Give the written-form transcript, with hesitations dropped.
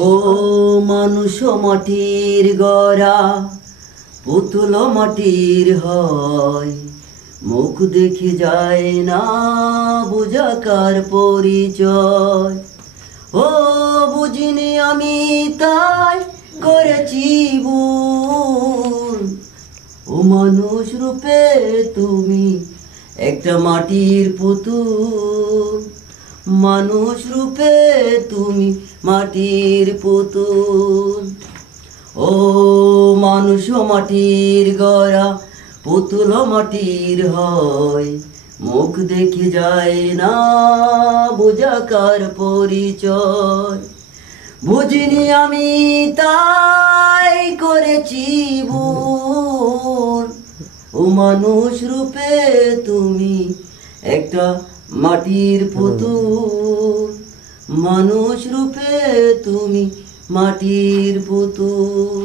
ও মানুষ মাটির গড়া, পুতুল মাটির হয়, মুখ দেখে যায় না বুঝাকার পরিচয়। ও বুঝিনি আমি তাই করেছি ভুল, ও মানুষ রূপে তুমি একটা মাটির পুতুল, মানুষ রূপে তুমি মাটির পুতুল। ও মানুষ মাটির গড়া, পুতুল মাটির হয়, মুখ দেখে যায় না বুঝাকার পরিচয়। বুঝিনি আমি তাই করেছি ভুল, ও মানুষ রূপে তুমি একটা মাটির পুতুল, মানুষ রূপে তুমি মাটির পুতুল।